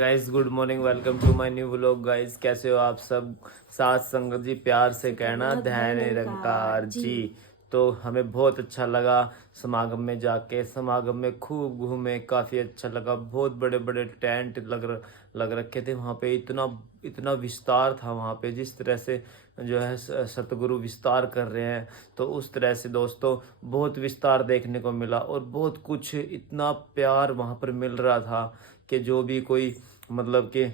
Guys good morning, welcome to my new vlog. Guys कैसे हो आप सब? साथ संगत जी, प्यार से कहना धैर्य निरंकार जी। तो हमें बहुत अच्छा लगा समागम में जाके। समागम में खूब घूमे, काफ़ी अच्छा लगा। बहुत बड़े बड़े टेंट लग रखे थे वहाँ पे। इतना इतना विस्तार था वहाँ पे, जिस तरह से जो है सतगुरु विस्तार कर रहे हैं, तो उस तरह से दोस्तों बहुत विस्तार देखने को मिला। और बहुत कुछ इतना प्यार वहाँ पर मिल रहा था कि जो भी कोई मतलब कि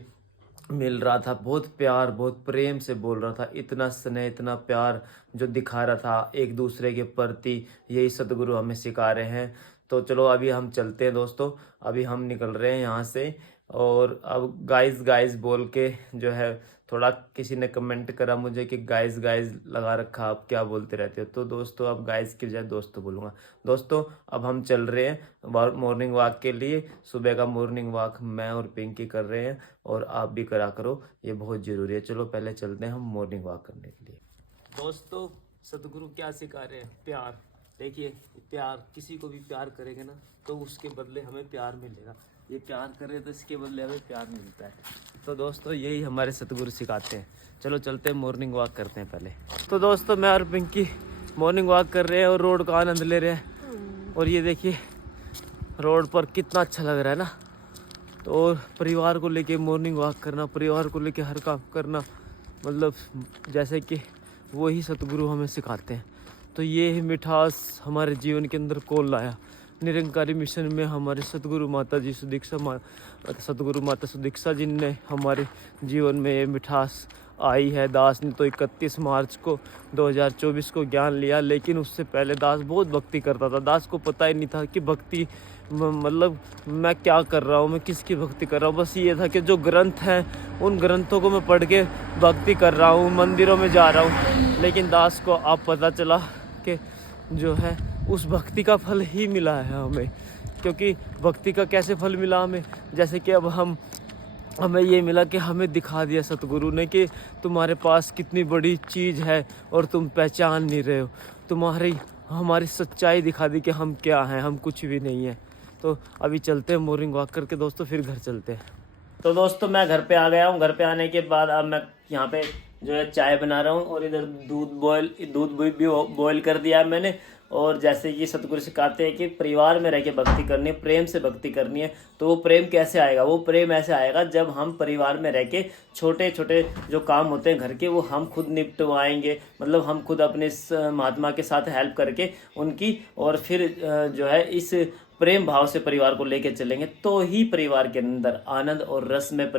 मिल रहा था, बहुत प्यार बहुत प्रेम से बोल रहा था। इतना स्नेह इतना प्यार जो दिखा रहा था एक दूसरे के प्रति, यही सतगुरु हमें सिखा रहे हैं। तो चलो अभी हम चलते हैं दोस्तों, अभी हम निकल रहे हैं यहाँ से। और अब गाइस गाइस बोल के जो है, थोड़ा किसी ने कमेंट करा मुझे कि गाइस गाइस लगा रखा, आप क्या बोलते रहते हो। तो दोस्तों अब गाइस की बजाय दोस्तों बोलूँगा। दोस्तों अब हम चल रहे हैं मॉर्निंग वॉक के लिए। सुबह का मॉर्निंग वॉक मैं और पिंकी कर रहे हैं, और आप भी करा करो, ये बहुत ज़रूरी है। चलो पहले चलते हैं हम मॉर्निंग वॉक करने के लिए। दोस्तों सतगुरु क्या सिखा रहे हैं? प्यार। देखिए प्यार, किसी को भी प्यार करेंगे ना तो उसके बदले हमें प्यार मिलेगा। ये प्यार करें तो इसके बदले हमें प्यार मिलता है। तो दोस्तों यही हमारे सतगुरु सिखाते हैं। चलो चलते हैं, मॉर्निंग वॉक करते हैं पहले। तो दोस्तों मैं और पिंकी मॉर्निंग वॉक कर रहे हैं और रोड का आनंद ले रहे हैं। और ये देखिए रोड पर कितना अच्छा लग रहा है ना। तो और परिवार को लेके मॉर्निंग वॉक करना, परिवार को लेके हर काम करना, मतलब जैसे कि वही सतगुरु हमें सिखाते हैं। तो ये मिठास हमारे जीवन के अंदर कौन लाया? निरंकारी मिशन में हमारे सतगुरु माता जी सतगुरु माता सुदीक्षा जी ने हमारे जीवन में ये मिठास आई है। दास ने तो 31 मार्च को 2024 को ज्ञान लिया, लेकिन उससे पहले दास बहुत भक्ति करता था। दास को पता ही नहीं था कि भक्ति मतलब मैं क्या कर रहा हूँ, मैं किसकी भक्ति कर रहा हूँ। बस ये था कि जो ग्रंथ हैं उन ग्रंथों को मैं पढ़ के भक्ति कर रहा हूँ, मंदिरों में जा रहा हूँ। लेकिन दास को अब पता चला कि जो है उस भक्ति का फल ही मिला है हमें। क्योंकि भक्ति का कैसे फल मिला हमें? जैसे कि अब हमें ये मिला कि हमें दिखा दिया सतगुरु ने कि तुम्हारे पास कितनी बड़ी चीज़ है और तुम पहचान नहीं रहे हो। हमारी सच्चाई दिखा दी कि हम क्या हैं, हम कुछ भी नहीं है। तो अभी चलते हैं मॉर्निंग वॉक करके दोस्तों, फिर घर चलते हैं। तो दोस्तों मैं घर पे आ गया हूँ। घर पे आने के बाद अब मैं यहाँ पे जो है चाय बना रहा हूँ, और इधर दूध भी बॉयल कर दिया है मैंने। और जैसे कि सतगुरु सिखाते हैं कि परिवार में रह के भक्ति करनी है, प्रेम से भक्ति करनी है। तो वो प्रेम कैसे आएगा? वो प्रेम ऐसे आएगा जब हम परिवार में रह के छोटे छोटे जो काम होते हैं घर के, वो हम खुद निपटवाएंगे। मतलब हम खुद अपने महात्मा के साथ हेल्प करके उनकी, और फिर जो है इस प्रेम भाव से परिवार को लेके चलेंगे, तो ही परिवार के अंदर आनंद और रस में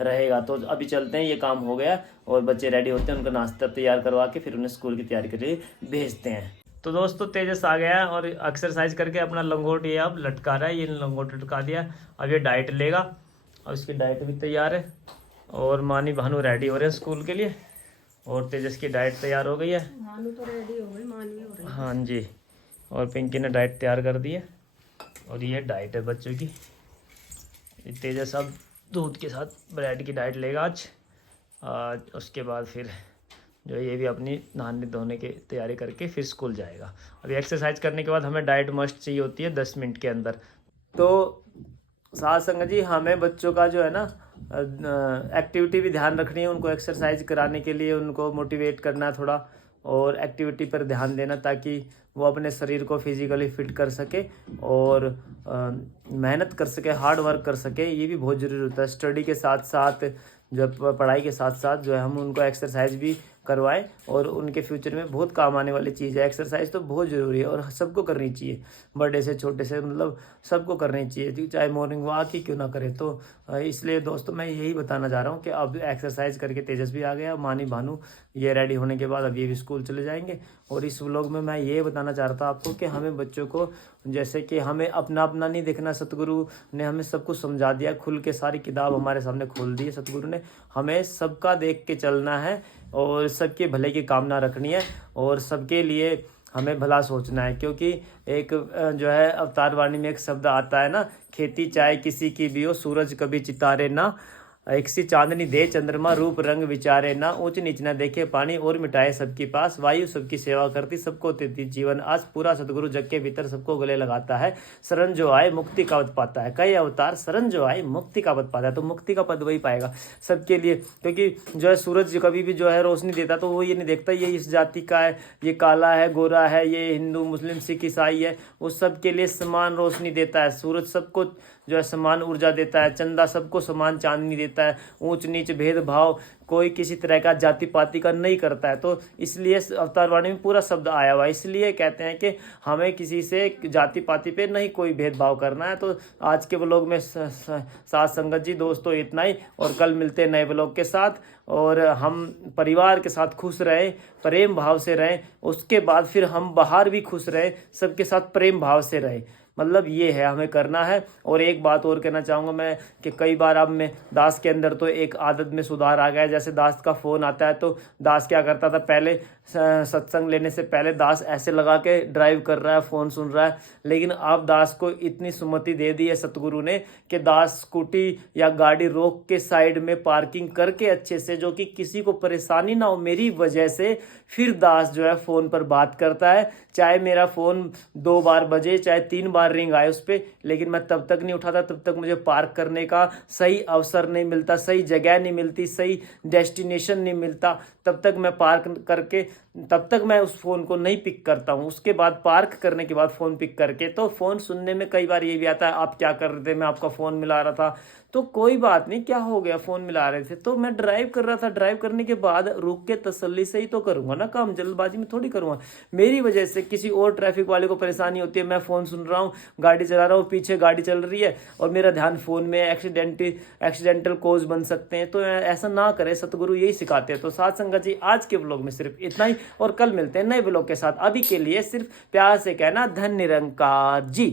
रहेगा। तो अभी चलते हैं, ये काम हो गया और बच्चे रेडी होते हैं, उनका नाश्ता तैयार करवा के फिर उन्हें स्कूल की तैयारी के लिए भेजते हैं। तो दोस्तों तेजस आ गया है और एक्सरसाइज करके अपना लंगोट ये अब लटका रहा है। ये लंगोट लटका दिया, अब ये डाइट लेगा और इसकी डाइट भी तैयार है। और मानी भानु रेडी हो रहे हैं स्कूल के लिए, और तेजस की डाइट तैयार हो गई है। भानु तो रेडी हो गई, मानी हो रही है। हाँ जी, और पिंकी ने डाइट तैयार कर दी है। और ये डाइट है बच्चों की। तेजस अब दूध के साथ ब्रेड की डाइट लेगा आज। उसके बाद फिर जो ये भी अपनी नहाने धोने की तैयारी करके फिर स्कूल जाएगा। अभी एक्सरसाइज करने के बाद हमें डाइट मस्ट चाहिए होती है 10 मिनट के अंदर। तो साथ संगत जी, हमें बच्चों का जो है ना एक्टिविटी भी ध्यान रखनी है। उनको एक्सरसाइज कराने के लिए उनको मोटिवेट करना है थोड़ा, और एक्टिविटी पर ध्यान देना, ताकि वो अपने शरीर को फिजिकली फिट कर सके और मेहनत कर सके, हार्ड वर्क कर सके। ये भी बहुत ज़रूरी होता है। स्टडी के साथ साथ, जब पढ़ाई के साथ साथ जो है हम उनको एक्सरसाइज भी करवाएं, और उनके फ्यूचर में बहुत काम आने वाली चीज़ है। एक्सरसाइज तो बहुत ज़रूरी है और सबको करनी चाहिए, बड़े से छोटे से, मतलब सबको करनी चाहिए, चाहे मॉर्निंग वॉक ही क्यों ना करें। तो इसलिए दोस्तों मैं यही बताना चाह रहा हूँ कि अब एक्सरसाइज करके तेजस भी आ गया, मानी भानु ये रेडी होने के बाद अब ये भी स्कूल चले जाएंगे। और इस व्लॉग में मैं ये बताना चाह रहा था आपको कि हमें बच्चों को, जैसे कि हमें अपना अपना नहीं देखना। सतगुरु ने हमें सब कुछ समझा दिया, खुल के सारी किताब हमारे सामने खोल दी है सतगुरु ने। हमें सबका देख के चलना है और सबके भले की कामना रखनी है, और सबके लिए हमें भला सोचना है। क्योंकि एक जो है अवतार वाणी में एक शब्द आता है ना, खेती चाहे किसी की भी हो, सूरज कभी चितारे ना एक सी चांदनी दे चंद्रमा, रूप रंग विचारे ना, ऊंच नीच ना देखे पानी, और मिटाए सबकी पास, वायु सबकी सेवा करती, सबको देती जीवन आज, पूरा सतगुरु जग के भीतर सबको गले लगाता है, शरण जो आए मुक्ति का पद पाता है। कई अवतार शरण जो आए मुक्ति का पद पाता है, तो मुक्ति का पद वही पाएगा सबके लिए। क्योंकि जो है सूरज कभी भी जो है रोशनी देता तो वो ये नहीं देखता ये इस जाति का है, ये काला है, गोरा है, ये हिंदू मुस्लिम सिख ईसाई है, वो सबके लिए समान रोशनी देता है। सूरज सबको जो है समान ऊर्जा देता है, चंदा सबको समान चांदनी देता है, ऊंच नीच भेदभाव कोई किसी तरह का जाति पाति का नहीं करता है। तो इसलिए अवतार वाणी में पूरा शब्द आया हुआ है, इसलिए कहते हैं कि हमें किसी से जाति पाति पे नहीं कोई भेदभाव करना है। तो आज के व्लॉग में साथ संगत जी दोस्तों इतना ही, और कल मिलते हैं नए व्लॉग के साथ, और हम परिवार के साथ खुश रहें, प्रेम भाव से रहें, उसके बाद फिर हम बाहर भी खुश रहें, सबके साथ प्रेम भाव से रहें। मतलब ये है हमें करना है। और एक बात और कहना चाहूँगा मैं कि कई बार अब में दास के अंदर तो एक आदत में सुधार आ गया है। जैसे दास का फ़ोन आता है तो दास क्या करता था, पहले सत्संग लेने से पहले दास ऐसे लगा के ड्राइव कर रहा है, फ़ोन सुन रहा है। लेकिन अब दास को इतनी सुमति दे दी है सतगुरु ने कि दास स्कूटी या गाड़ी रोक के साइड में पार्किंग करके अच्छे से, जो कि किसी को परेशानी ना हो मेरी वजह से, फिर दास जो है फ़ोन पर बात करता है। चाहे मेरा फ़ोन 2 बार बजे, चाहे 3 बार रिंग आए उस पर, लेकिन मैं तब तक नहीं उठाता, तब तक मुझे पार्क करने का सही अवसर नहीं मिलता, सही जगह नहीं मिलती, सही डेस्टिनेशन नहीं मिलता, तब तक मैं पार्क करके तब तक मैं उस फ़ोन को नहीं पिक करता हूँ। उसके बाद पार्क करने के बाद फ़ोन पिक करके, तो फ़ोन सुनने में कई बार ये भी आता है, आप क्या कर रहे थे, मैं आपका फ़ोन मिला रहा था। तो कोई बात नहीं, क्या हो गया, फ़ोन मिला रहे थे तो मैं ड्राइव कर रहा था, ड्राइव करने के बाद रुक के तसल्ली से ही तो करूँगा ना काम, जल्दबाजी में थोड़ी करूँगा। मेरी वजह से किसी और ट्रैफिक वाले को परेशानी होती है, मैं फ़ोन सुन रहा हूँ, गाड़ी चला रहा हूँ, पीछे गाड़ी चल रही है और मेरा ध्यान फ़ोन में, एक्सीडेंटल कोज बन सकते हैं। तो ऐसा ना करें, सतगुरु यही सिखाते हैं। तो साथ संगत जी आज के व्लॉग में सिर्फ इतना ही, और कल मिलते हैं नए व्लॉग के साथ। अभी के लिए सिर्फ प्यार से कहना धन्य निरंकार जी।